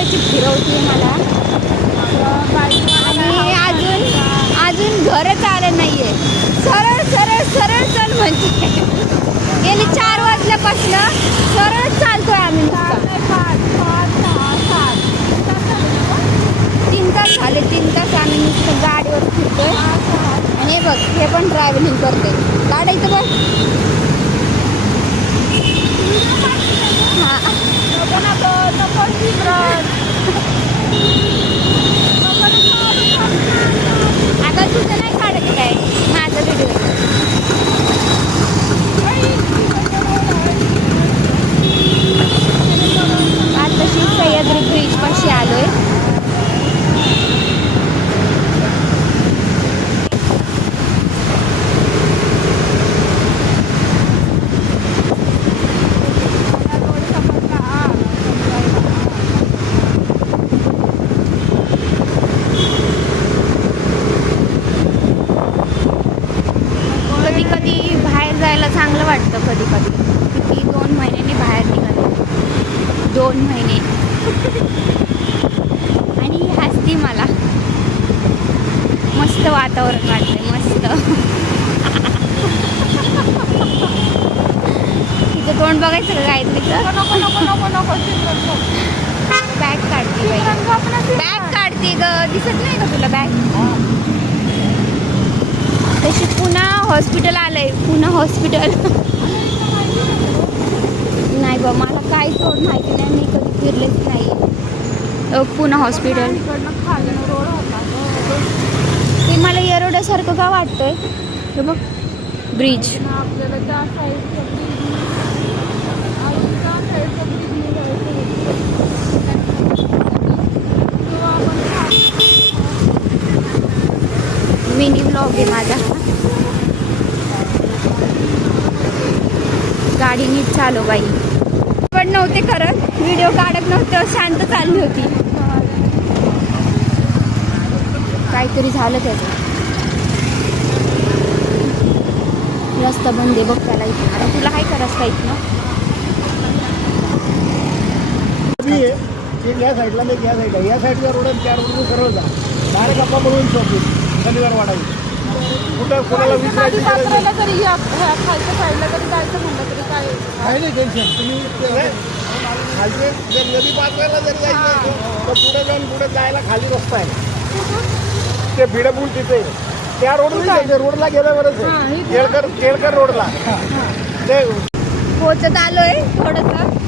जवळची फिरवते मला आणि अजून घरच आलं नाहीये. सरळ सरळ सरळ चल म्हणते. गेली 4 वाजल्यापासून सरळ चालतोय आम्ही. 3 तास झाले. 3 तास आम्ही नुसतं गाडीवर फिरतोय. आणि हे बघ, हे पण ट्रॅव्हलिंग करते. गाडी इथं बघ. हां आता तुझं नाही काढत काय माझा व्हिडिओ. आताशी सह्याद्री ब्रिज पाशी आलोय. कधी कधी बाहेर जायला चांगलं वाटतं. कधी कधी किती 2 महिन्यांनी बाहेर निघाले. 2 महिने आणि हसती मला. मस्त वातावरण वाटतंय. मस्त. तिचं तोंड बघायचं का गायत्रीचं? बॅग काढते बाई. बॅग काढते ग. दिसत नाही का तुला बॅग? तशी पुन्हा हॉस्पिटल आलंय. पुन्हा हॉस्पिटल नाही बा, मला काहीच रोड माहिती नाही. मी कधी फिरलेच नाही. पुन्हा हॉस्पिटल ते मला येरोड्यासारखं का वाटतंय. हे बघ ब्रिज. मिनी ब्लॉग आहे माझा. गाडी नीट चालव बाई. पण नव्हते करत व्हिडिओ काढत नव्हते. शांत चालली होती. काहीतरी झालं त्याचं. रस्ता बंद आहे बघ त्याला इथं. आता तुला आहे का रस्ता इथनं? या साईडला नाही, या साईडला. या साईडच्या रोड आणि त्या रोडवर सरळ जा. डायरेक्ट आपला म्हणून शॉपिंग शनिवार वाढावी. कुठं कोणाला विचारायची तरी खालच्या साईडला तरी जायचं म्हणलं तरी काय काही नाही टेन्शन. तुम्ही खालचे जर नदी पात्रायला जर जायचं तर पुढे जाऊन पुढे जायला खाली रस्ता आहे. ते भिडपूल तिथे त्या रोडला गेल्यावरच आहे. केळकर रोडला ते पोहोचत आलोय थोडंसं.